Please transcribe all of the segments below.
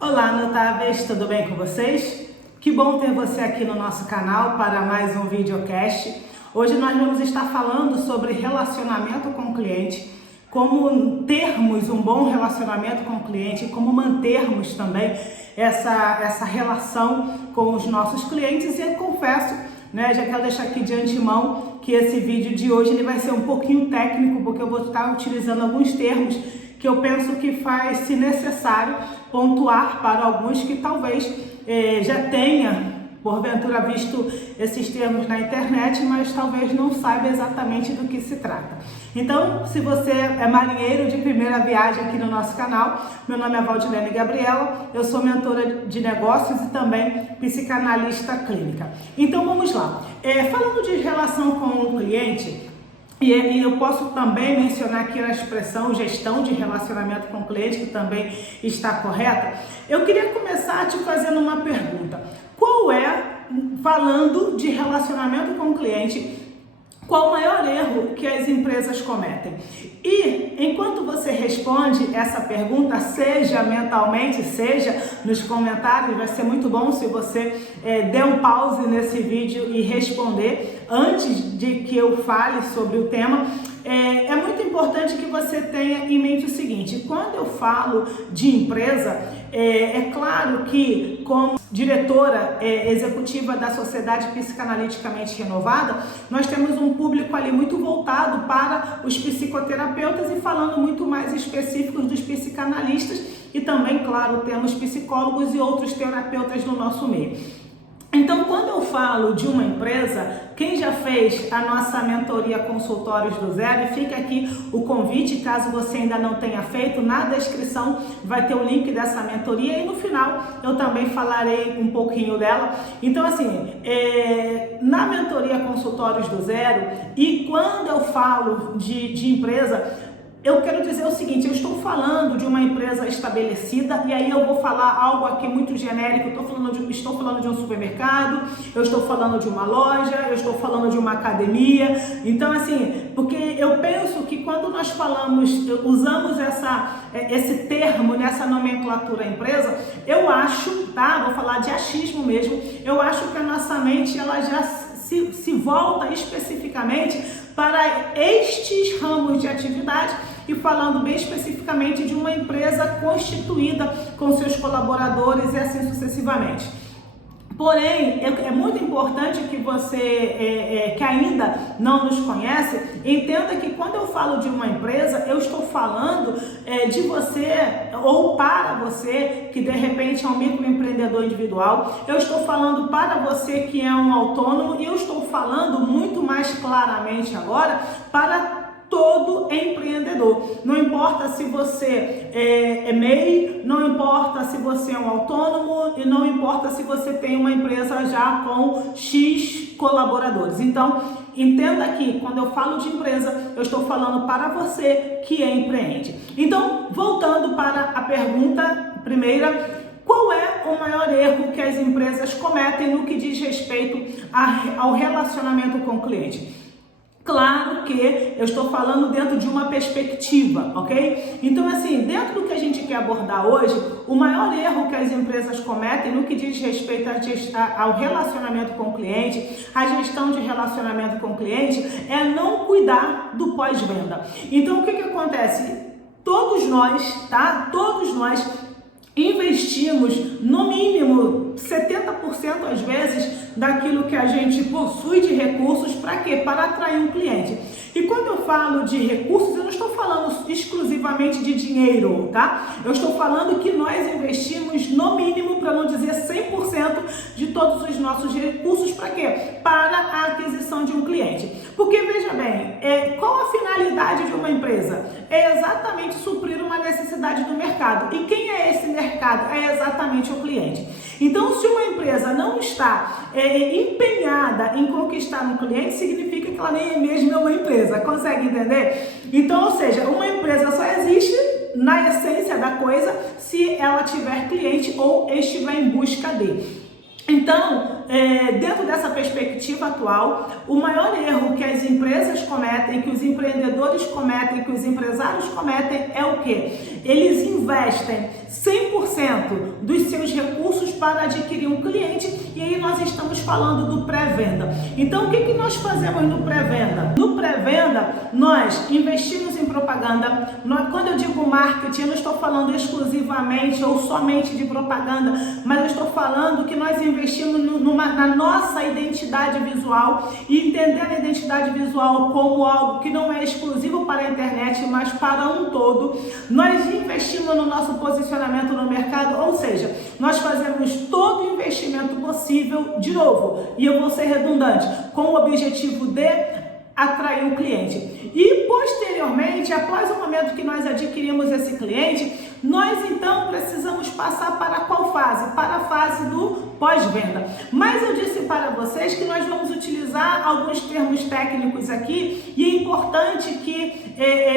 Olá, notáveis, tudo bem com vocês? Que bom ter você aqui no nosso canal para mais um videocast. Hoje nós vamos estar falando sobre relacionamento com o cliente, como termos um bom relacionamento com o cliente, como mantermos também essa relação com os nossos clientes. E eu confesso, já quero deixar aqui de antemão que esse vídeo de hoje ele vai ser um pouquinho técnico, porque eu vou estar utilizando alguns termos que eu penso que faz, se necessário, pontuar para alguns que talvez já tenha, porventura, visto esses termos na internet, mas talvez não saiba exatamente do que se trata. Então, se você é marinheiro de primeira viagem aqui no nosso canal, meu nome é Valdilene Gabriela, eu sou mentora de negócios e também psicanalista clínica. Então, vamos lá. Falando de relação com o cliente, e eu posso também mencionar aqui a expressão gestão de relacionamento com o cliente, que também está correta. Eu queria começar te fazendo uma pergunta. Falando de relacionamento com o cliente, qual o maior erro que as empresas cometem? E enquanto você responde essa pergunta, seja mentalmente, seja nos comentários, vai ser muito bom se você der um pause nesse vídeo e responder antes de que eu fale sobre o tema. É muito importante que você tenha em mente o seguinte: quando eu falo de empresa, é claro que como diretora executiva da Sociedade Psicanaliticamente Renovada, nós temos um público ali muito voltado para os psicoterapeutas e falando muito mais específicos dos psicanalistas e também, claro, temos psicólogos e outros terapeutas no nosso meio. Então, quando eu falo de uma empresa, quem já fez a nossa mentoria Consultórios do Zero, e fica aqui o convite, caso você ainda não tenha feito, na descrição vai ter o link dessa mentoria e no final eu também falarei um pouquinho dela. Então, assim, na mentoria Consultórios do Zero, e quando eu falo de empresa, eu quero dizer o seguinte: eu estou falando de uma empresa estabelecida, e aí eu vou falar algo aqui muito genérico. Estou falando de um supermercado, eu estou falando de uma loja, eu estou falando de uma academia. Então, assim, porque eu penso que quando nós usamos esse termo, nessa nomenclatura empresa, eu acho, vou falar de achismo mesmo, eu acho que a nossa mente ela já se volta especificamente para estes ramos de atividade e falando bem especificamente de uma empresa constituída com seus colaboradores e assim sucessivamente. Porém, é muito importante que você que ainda não nos conhece, entenda que quando eu falo de uma empresa, eu estou falando de você ou para você que de repente é um microempreendedor individual, eu estou falando para você que é um autônomo e eu estou falando muito mais claramente agora para todo empreendedor. Não importa se você é MEI, não importa se você é um autônomo e não importa se você tem uma empresa já com X colaboradores. Então, entenda que quando eu falo de empresa, eu estou falando para você que empreende. Então, voltando para a pergunta primeira: qual é o maior erro que as empresas cometem no que diz respeito ao relacionamento com o cliente? Claro que eu estou falando dentro de uma perspectiva, ok? Então, assim, dentro do que a gente quer abordar hoje, o maior erro que as empresas cometem no que diz respeito ao relacionamento com o cliente, a gestão de relacionamento com o cliente, é não cuidar do pós-venda. Então, o que acontece? Todos nós investimos no mínimo 70% às vezes daquilo que a gente possui de recursos. Para quê? Para atrair um cliente. E quando eu falo de recursos, eu não estou falando exclusivamente de dinheiro, tá? Eu estou falando que nós investimos no mínimo, para não dizer 100% de todos os nossos recursos. Para quê? Para a aquisição de um cliente. Porque, veja bem, qual a finalidade de uma empresa? É exatamente suprir uma necessidade do mercado. E quem é esse mercado? É exatamente o cliente. Então, se uma empresa não está empenhada em conquistar um cliente, significa que ela nem mesmo é uma empresa. Consegue entender? Então, ou seja, uma empresa só existe na essência da coisa se ela tiver cliente ou estiver em busca dele. Então, dentro dessa perspectiva atual, o maior erro que as empresas cometem, que os empreendedores cometem, que os empresários cometem é o quê? eles investem 100% dos seus recursos para adquirir um cliente, e aí nós estamos falando do pré-venda. Então, o que nós fazemos no pré-venda? No pré-venda, nós investimos em propaganda. Quando eu digo marketing, eu não estou falando exclusivamente ou somente de propaganda, mas eu estou falando que nós investimos na nossa identidade visual, e entendendo a identidade visual como algo que não é exclusivo para a internet, mas para um todo. Nós investimos no nosso posicionamento no mercado, ou seja, nós fazemos todo o investimento possível, de novo, e eu vou ser redundante, com o objetivo de atrair um cliente. E posteriormente, após o momento que nós adquirimos esse cliente, nós então precisamos passar para qual fase? Para a fase do pós-venda. Mas eu disse para vocês que nós vamos utilizar alguns termos técnicos aqui, e é importante que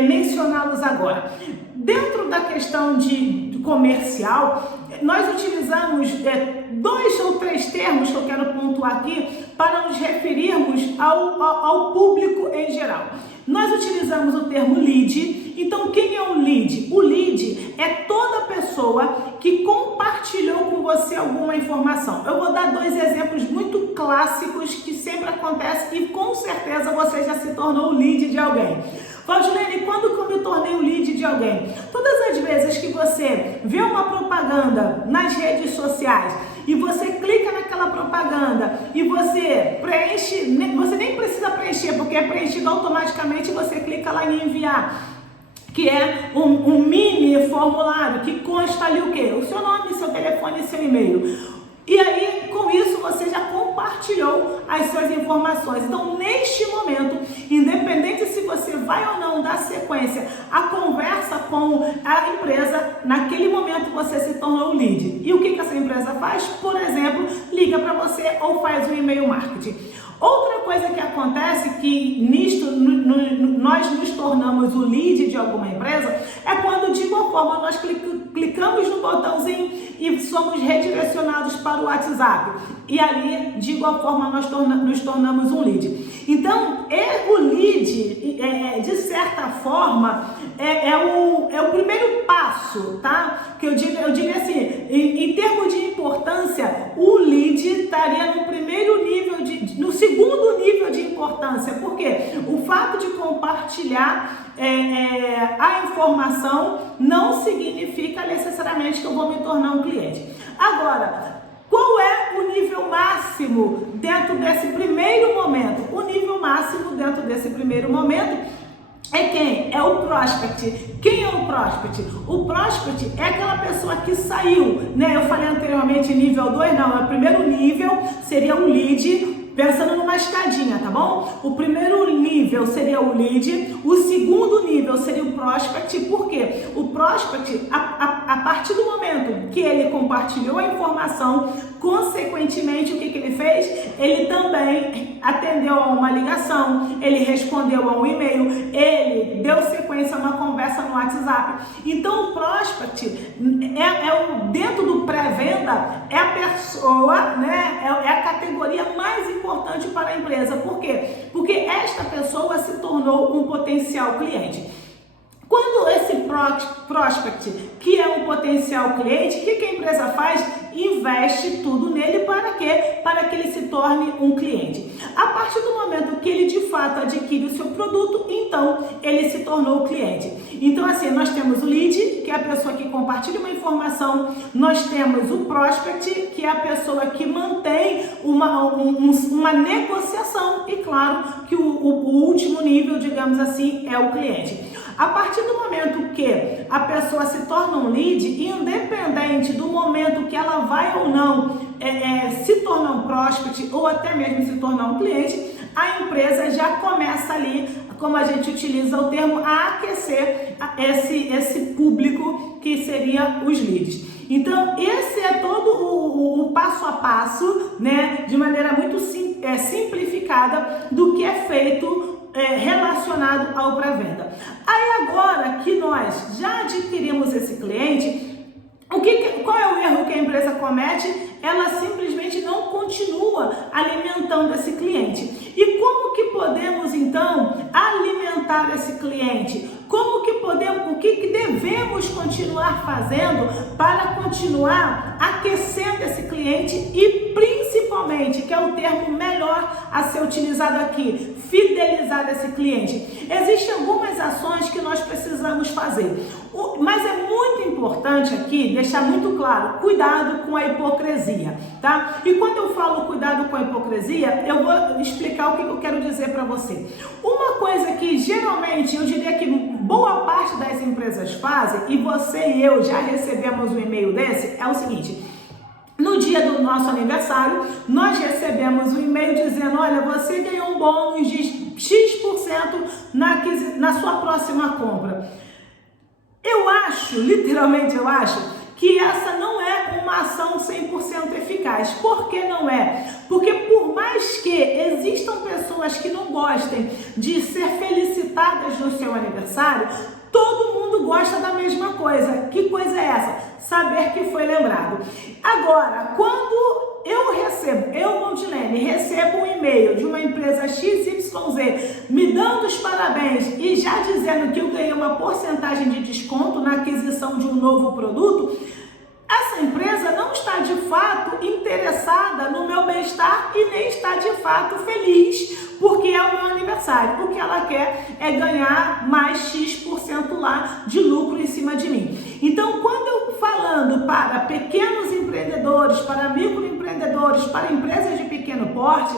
mencioná-los agora. Dentro da questão de comercial, nós utilizamos 2 ou 3 termos que eu quero pontuar aqui para nos referirmos ao público em geral. Nós utilizamos o termo lead. Então, quem é o lead? O lead é toda pessoa que compartilhou com você alguma informação. Eu vou dar 2 exemplos muito clássicos que sempre acontecem, e com certeza você já se tornou o lead de alguém. Valdilene, quando que eu me tornei o lead de alguém? Todas as vezes que você vê uma propaganda nas redes sociais e você clica naquela propaganda e você preenche, você nem precisa preencher, porque é preenchido automaticamente, você clica lá em enviar, que é um mini formulário que consta ali o quê? O seu nome, seu telefone e seu e-mail. E aí, com isso, você já compartilhou as suas informações. Então, neste momento, independente se você vai ou não dar sequência à conversa com a empresa, naquele momento você se tornou o lead. E o que essa empresa faz? Por exemplo, liga para você ou faz um e-mail marketing. Outra coisa que acontece, que nisto nós nos tornamos o lead de alguma empresa, é quando de igual forma nós clicamos no botãozinho e somos redirecionados para o WhatsApp. E ali, de igual forma, nós nos tornamos um lead. Então, o lead, de certa forma, é o primeiro passo, tá? Que eu diria assim, em termos de importância, o lead estaria no primeiro nível, no segundo nível de importância. Por quê? O fato de compartilhar a informação não significa necessariamente que eu vou me tornar um cliente. Agora, qual é o nível máximo dentro desse primeiro momento? O nível máximo dentro desse primeiro momento é quem? É o prospect. Quem é o prospect? O prospect é aquela pessoa que saiu, né? Eu falei anteriormente nível 2, não, o primeiro nível seria o lead, pensando numa escadinha, tá bom? O primeiro nível seria o lead, o segundo nível seria o prospect. Por quê? O prospect, a partir do momento que ele compartilhou a informação, consequentemente, o que ele fez? Ele também atendeu a uma ligação, ele respondeu a um e-mail, ele deu sequência a uma conversa no WhatsApp. Então, o prospect dentro do pré-venda, é a pessoa, né? É a categoria mais importante para a empresa. Por quê? Porque esta pessoa se tornou um potencial cliente. Quando esse prospect, que é um potencial cliente, o que a empresa faz? Investe tudo nele para quê? Para que ele se torne um cliente. A partir do momento que ele de fato adquire o seu produto, então ele se tornou cliente. Então assim, nós temos o lead, que é a pessoa que compartilha uma informação, nós temos o prospect, que é a pessoa que mantém uma negociação, e claro que o último nível, digamos assim, é o cliente. A partir do momento que a pessoa se torna um lead, independente do momento que ela vai ou não se tornar um prospect ou até mesmo se tornar um cliente, a empresa já começa ali, como a gente utiliza o termo, a aquecer esse público que seria os leads. Então, esse é todo o passo a passo, né, de maneira muito simplificada do que é feito relacionado ao pré-venda. Aí agora que nós já adquirimos esse cliente, qual é o erro que a empresa comete? Ela simplesmente não continua alimentando esse cliente. E como que podemos então alimentar esse cliente? Como que podemos, o que devemos continuar fazendo para continuar aquecendo esse cliente e principalmente, que é o termo melhor a ser utilizado aqui, fidelizar esse cliente? Existem algumas ações que nós precisamos fazer, mas é muito importante aqui deixar muito claro, cuidado com a hipocrisia, tá? E quando eu falo cuidado com a hipocrisia, eu vou explicar o que eu quero dizer para você. Uma coisa que geralmente, eu diria que boa parte das empresas fazem, e você e eu já recebemos um e-mail desse, é o seguinte: no dia do nosso aniversário, nós recebemos um e-mail dizendo: olha, você ganhou um bônus de X% na sua próxima compra. Eu acho, literalmente eu acho, que essa não é uma ação 100% eficaz. Por que não é? Porque por mais que existam pessoas que não gostem de ser felicitadas no seu aniversário, todo mundo gosta da mesma coisa. Que coisa é essa? Saber que foi lembrado. Agora, quando eu, Mondilene, recebo um e-mail de uma empresa XYZ me dando os parabéns e já dizendo que eu ganhei uma porcentagem de desconto na aquisição de um novo produto, essa empresa não está de fato interessada no meu bem-estar e nem está de fato feliz porque é o meu aniversário. O que ela quer é ganhar mais X% lá de lucro em cima de mim. Então, quando eu falando para pequenos empreendedores, para microempreendedores, para empresas de pequeno porte,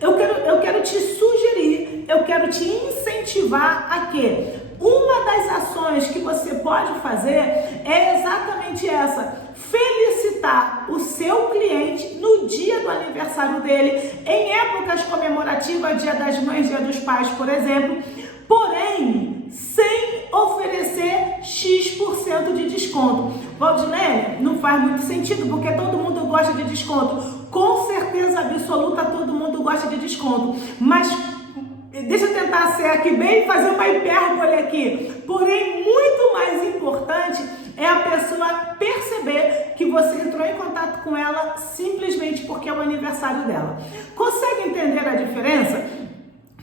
eu quero te sugerir, eu quero te incentivar a que uma das ações que você pode fazer é exatamente essa: felicitar o seu cliente no dia do aniversário dele, em épocas comemorativas, Dia das Mães, Dia dos Pais, por exemplo, porém, sem oferecer X% de desconto. Valdilene, não faz muito sentido, porque todo mundo gosta de desconto. Com certeza absoluta, todo mundo gosta de desconto. Mas deixa eu tentar ser aqui bem, fazer uma hipérbole aqui. Porém, muito mais importante é a pessoa perceber que você entrou em contato com ela simplesmente porque é o aniversário dela. Consegue entender a diferença?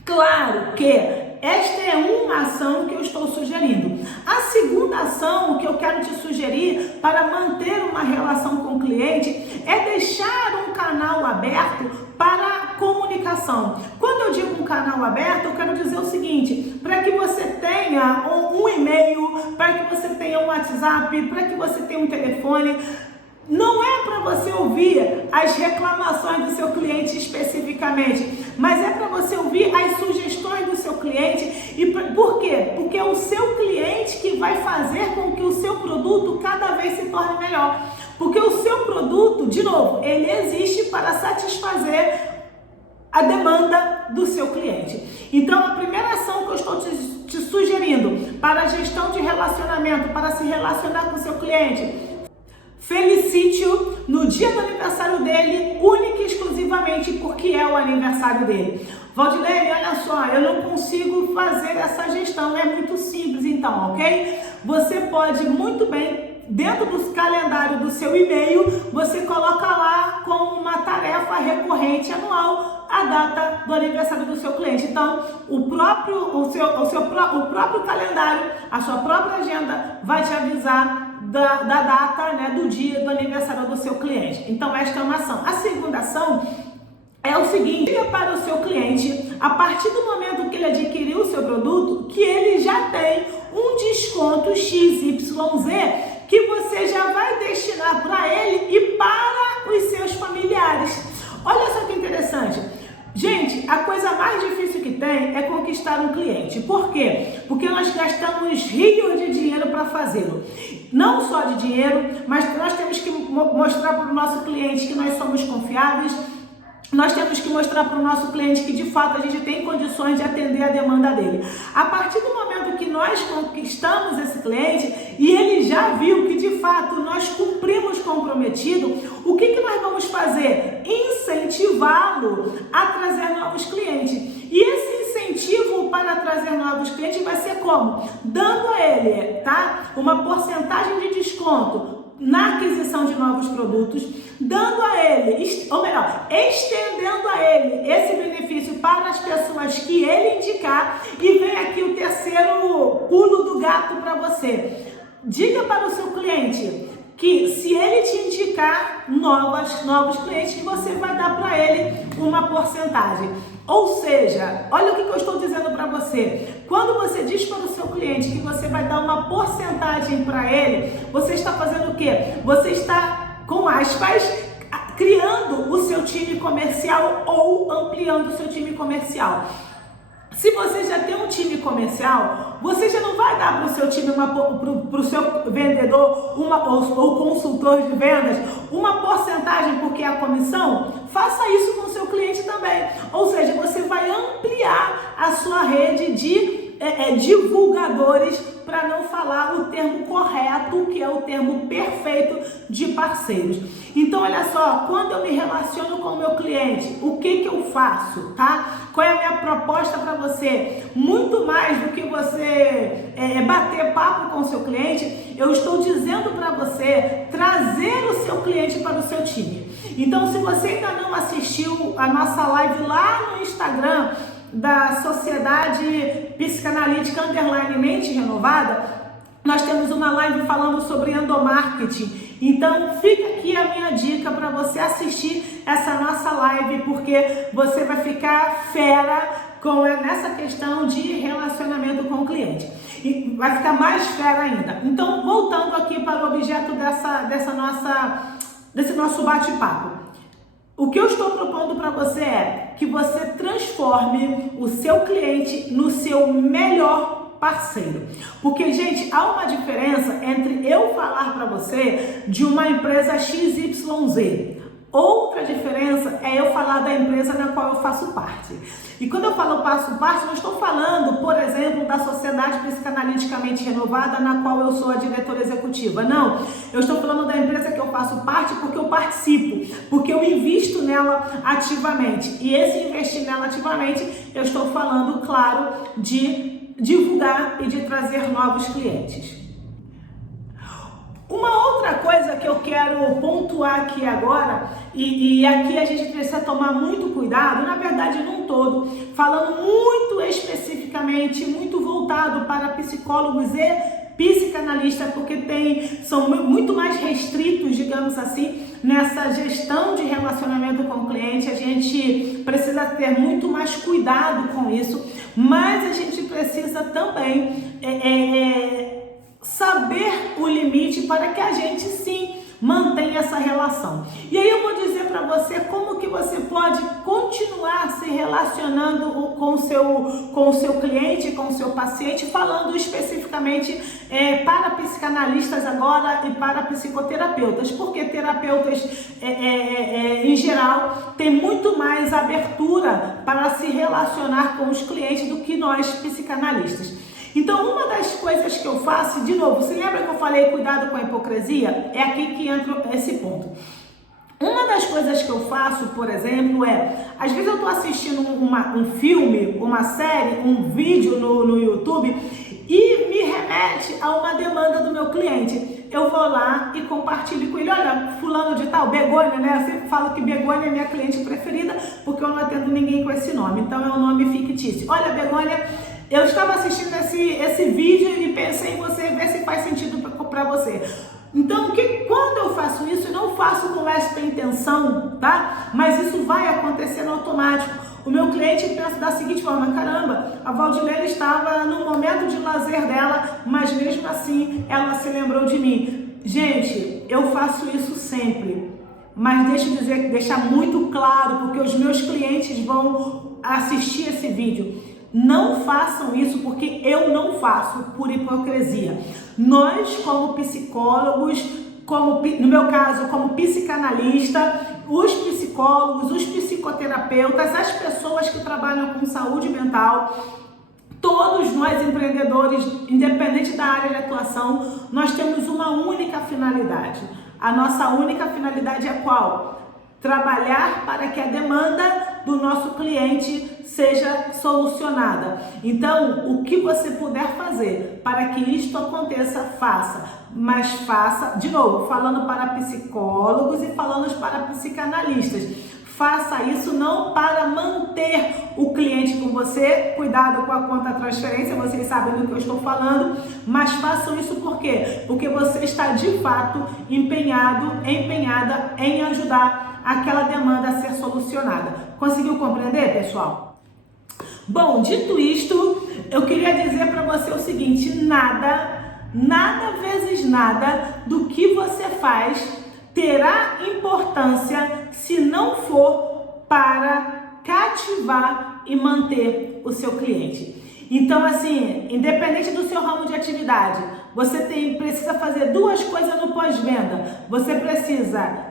Claro que esta é uma ação que eu estou sugerindo. A segunda ação que eu quero te sugerir para manter uma relação com o cliente é deixar um canal aberto para comunicação. Quando eu digo um canal aberto, eu quero dizer o seguinte: para que você tenha um e-mail, para que você tenha um WhatsApp, para que você tenha um telefone. Não é para você ouvir as reclamações do seu cliente especificamente, mas é para você ouvir as sugestões do seu cliente. E por quê? Porque é o seu cliente que vai fazer com que o seu produto cada vez se torne melhor. Porque o seu produto, de novo, ele existe para satisfazer a demanda do seu cliente. Então, a primeira ação que eu estou te sugerindo para a gestão de relacionamento, para se relacionar com o seu cliente: felicite-o no dia do aniversário dele, única e exclusivamente porque é o aniversário dele. Valdilene, olha só, eu não consigo fazer essa gestão, é muito simples então, ok? Você pode muito bem, dentro do calendário do seu e-mail, você coloca lá como uma tarefa recorrente anual a data do aniversário do seu cliente. Então, o próprio calendário, a sua própria agenda vai te avisar da data, né, do dia do aniversário do seu cliente. Então, esta é uma ação. A segunda ação é o seguinte: diga para o seu cliente, a partir do momento que ele adquiriu o seu produto, que ele já tem um desconto XYZ que você já vai destinar para ele e para os seus familiares. Olha só que interessante. Gente, a coisa mais difícil que tem é conquistar um cliente. Por quê? Porque nós gastamos rios de dinheiro para fazê-lo. Não só de dinheiro, mas nós temos que mostrar para o nosso cliente que nós somos confiáveis. Nós temos que mostrar para o nosso cliente que de fato a gente tem condições de atender a demanda dele. A partir do momento que nós conquistamos esse cliente e ele já viu que de fato nós cumprimos comprometido, o que nós vamos fazer? Incentivá-lo a trazer novos clientes. E esse incentivo para trazer novos clientes vai ser como? Dando a ele, tá? Uma porcentagem de desconto na aquisição de novos produtos, dando a ele, ou melhor, estendendo a ele esse benefício para as pessoas que ele indicar. E vem aqui o terceiro pulo do gato para você. Diga para o seu cliente que se ele te indicar novos clientes, você vai dar para ele uma porcentagem. Ou seja, olha o que eu estou dizendo para você. Quando você diz para o seu cliente que você vai dar uma porcentagem para ele, você está fazendo o quê? Você está, com aspas, criando o seu time comercial ou ampliando o seu time comercial. Se você já tem um time comercial, você já não vai dar para o seu time, para o seu vendedor ou consultor de vendas, uma porcentagem porque é a comissão. Faça isso com o seu cliente também. Ou seja, você vai ampliar a sua rede de divulgadores, para não falar o termo correto, que é o termo perfeito de parceiros. Então, olha só, quando eu me relaciono com o meu cliente, o que eu faço, tá? Qual é a minha proposta para você? Muito mais do que você bater papo com o seu cliente, eu estou dizendo para você trazer o seu cliente para o seu time. Então, se você ainda não assistiu a nossa live lá no Instagram, da Sociedade Psicanalítica _ Mente Renovada, nós temos uma live falando sobre endomarketing. Então fica aqui a minha dica para você assistir essa nossa live, porque você vai ficar fera nessa questão de relacionamento com o cliente. E vai ficar mais fera ainda. Então, voltando aqui para o objeto desse nosso bate-papo. O que eu estou propondo para você é que você transforme o seu cliente no seu melhor parceiro. Porque, gente, há uma diferença entre eu falar para você de uma empresa XYZ. Outra diferença é eu falar da empresa na qual eu faço parte. E quando eu falo faço parte, não estou falando, por exemplo, da Sociedade Psicanaliticamente Renovada, na qual eu sou a diretora executiva. Não, eu estou falando da empresa que eu faço parte porque eu participo, porque eu invisto nela ativamente. E esse investir nela ativamente, eu estou falando, claro, de divulgar e de trazer novos clientes. Uma outra coisa que eu quero pontuar aqui agora, e aqui a gente precisa tomar muito cuidado, na verdade num todo, falando muito especificamente, muito voltado para psicólogos e psicanalistas, porque são muito mais restritos, digamos assim, nessa gestão de relacionamento com o cliente. A gente precisa ter muito mais cuidado com isso, mas a gente precisa também saber o limite para que a gente sim mantenha essa relação. E aí eu vou dizer para você como que você pode continuar se relacionando com o seu cliente, com o seu paciente, falando especificamente para psicanalistas agora e para psicoterapeutas, porque terapeutas em geral têm muito mais abertura para se relacionar com os clientes do que nós psicanalistas. Então, uma das coisas que eu faço, de novo, você lembra que eu falei cuidado com a hipocrisia? É aqui que entra esse ponto. Uma das coisas que eu faço, por exemplo, às vezes eu estou assistindo um filme, uma série, um vídeo no YouTube e me remete a uma demanda do meu cliente. Eu vou lá e compartilho com ele, olha, fulano de tal, Begônia, né? Eu sempre falo que Begônia é minha cliente preferida, porque eu não atendo ninguém com esse nome, então é um nome fictício. Olha, Begônia, eu estava assistindo esse vídeo e pensei em você, ver se faz sentido para você. Então, quando eu faço isso, eu não faço com esta intenção, tá? Mas isso vai acontecer no automático. O meu cliente pensa da seguinte forma: caramba, a Valdilene estava no momento de lazer dela, mas mesmo assim ela se lembrou de mim. Gente, eu faço isso sempre. Mas deixar muito claro, porque os meus clientes vão assistir esse vídeo. Não façam isso, porque eu não faço por hipocrisia. Nós, como psicólogos, no meu caso, como psicanalista, os psicólogos, os psicoterapeutas, as pessoas que trabalham com saúde mental, todos nós empreendedores, independente da área de atuação, nós temos uma única finalidade. A nossa única finalidade é qual? Trabalhar para que a demanda do nosso cliente seja solucionada. Então, o que você puder fazer para que isto aconteça, faça. Mas faça, de novo, falando para psicólogos e falando para psicanalistas. Faça isso não para manter o cliente com você, cuidado com a conta transferência, vocês sabem do que eu estou falando, mas façam isso por quê? Porque você está de fato empenhada em ajudar aquela demanda a ser solucionada. Conseguiu compreender, pessoal? Bom, dito isto, eu queria dizer para você o seguinte: nada vezes nada do que você faz terá importância se não for para cativar e manter o seu cliente. Então, assim, independente do seu ramo de atividade, você precisa fazer duas coisas no pós-venda. Você precisa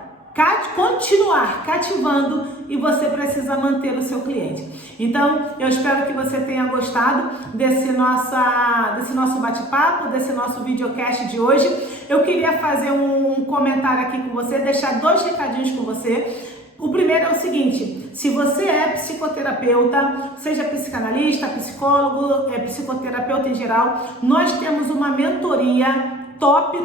continuar cativando e você precisa manter o seu cliente. Então, eu espero que você tenha gostado desse nosso bate-papo, desse nosso videocast de hoje. Eu queria fazer um comentário aqui com você, deixar 2 recadinhos com você. O primeiro é o seguinte: se você é psicoterapeuta, seja psicanalista, psicólogo, psicoterapeuta em geral, nós temos uma mentoria top,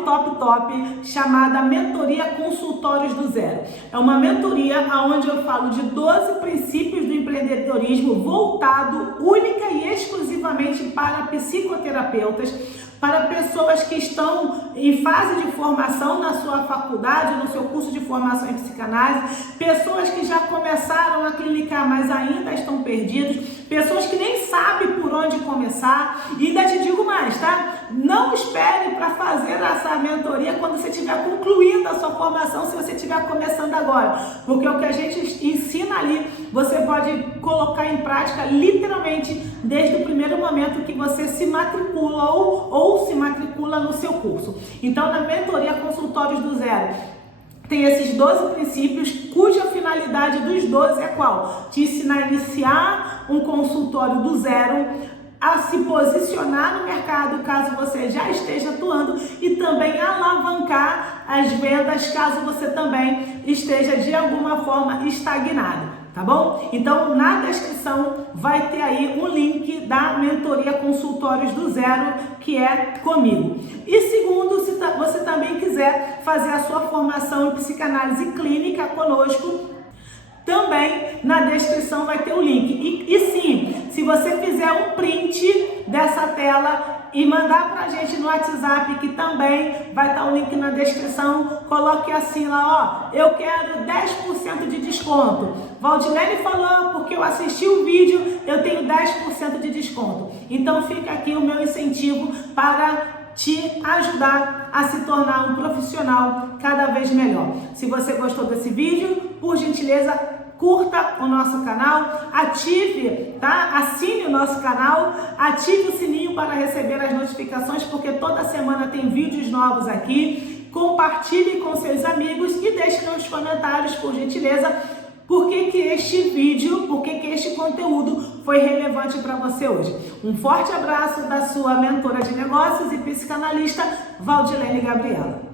chamada Mentoria Consultórios do Zero. É uma mentoria onde eu falo de 12 princípios do empreendedorismo voltado única e exclusivamente para psicoterapeutas, para pessoas que estão em fase de formação na sua faculdade, no seu curso de formação em psicanálise, pessoas que já começaram a clinicar, mas ainda estão perdidos, pessoas que nem sabem por onde começar. E ainda te digo mais, tá? Não espere para fazer essa mentoria quando você estiver concluindo a sua formação, se você estiver começando agora, porque o que a gente ensina ali, você pode colocar em prática literalmente desde o primeiro momento que você se matricula ou se matricula no seu curso. Então, na mentoria Consultórios do Zero, tem esses 12 princípios, cuja finalidade dos 12 é qual? Te ensinar a iniciar um consultório do zero, a se posicionar no mercado caso você já esteja atuando e também alavancar as vendas caso você também esteja de alguma forma estagnado. Tá bom? Então, na descrição vai ter aí um link da mentoria Consultórios do Zero, que é comigo. E segundo, se você também quiser fazer a sua formação em psicanálise clínica conosco, também na descrição vai ter o link. E sim, se você fizer um print dessa tela e mandar pra gente no WhatsApp, que também vai estar o link na descrição, coloque assim lá, ó, eu quero 10% de desconto. Valdilene falou, porque eu assisti o vídeo, eu tenho 10% de desconto. Então fica aqui o meu incentivo para te ajudar a se tornar um profissional cada vez melhor. Se você gostou desse vídeo, por gentileza, curta o nosso canal, ative, tá? Assine o nosso canal, ative o sininho para receber as notificações, porque toda semana tem vídeos novos aqui. Compartilhe com seus amigos e deixe nos comentários, por gentileza, por que este vídeo, por que este conteúdo foi relevante para você hoje. Um forte abraço da sua mentora de negócios e psicanalista, Valdilene Gabriela.